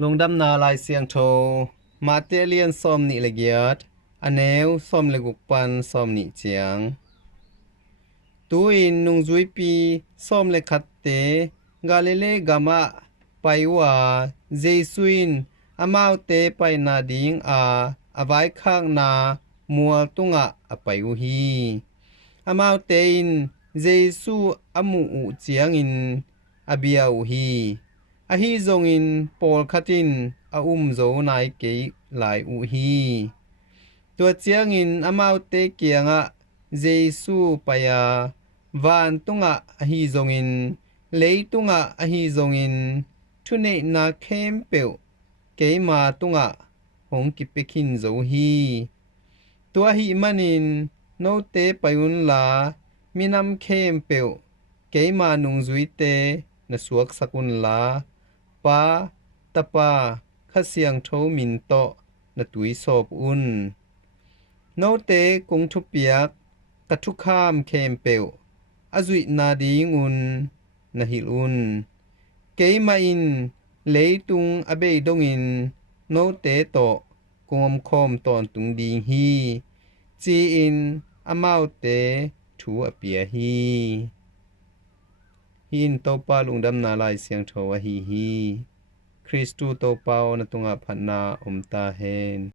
ลงดำนาลายเสียงโทมาเตเลียนซอมนิละเกียดอเนวซอมเลกุกปันซอมนิเจียงตูอินนุงจุยปีซอมเลคัตเตกาเลเลกามะไปว่าเจซุอินอามาวเตไปนาดิงอาอาวายข้างนามัวตุงะอไปอุฮีอามาวเตอินเจซูอมูอุเจียงอินอเบียอุฮีa hi zong in pol khatin a zo nai ke lai u hi tua chiang in amau te kianga jesu paya van tunga a hi zong in leitunga a hi zong in thune na khem pe ke ma tunga hong ki pekin zo hi tua hi manin no te payun la minam khem pe ke ma nung zui te na suak sakun laปาตะปาขะเสียงโทมินโตนะตุยสอบอุนโนเตกงทุเปียกกะทุกข้ามเคมเปวอจุยนาดีงุนนะฮิลุนเกยมาอินเลตุงอเบยดงอินโนเตโตกงอมคอมตอนตุงดีงฮีจีอินอมาวเตถูอเปียฮีหินโตปาลุงดำนาลายเสียงโทวะฮีฮีคริสตูโตเปานะตุงะพันนาอมตาเฮน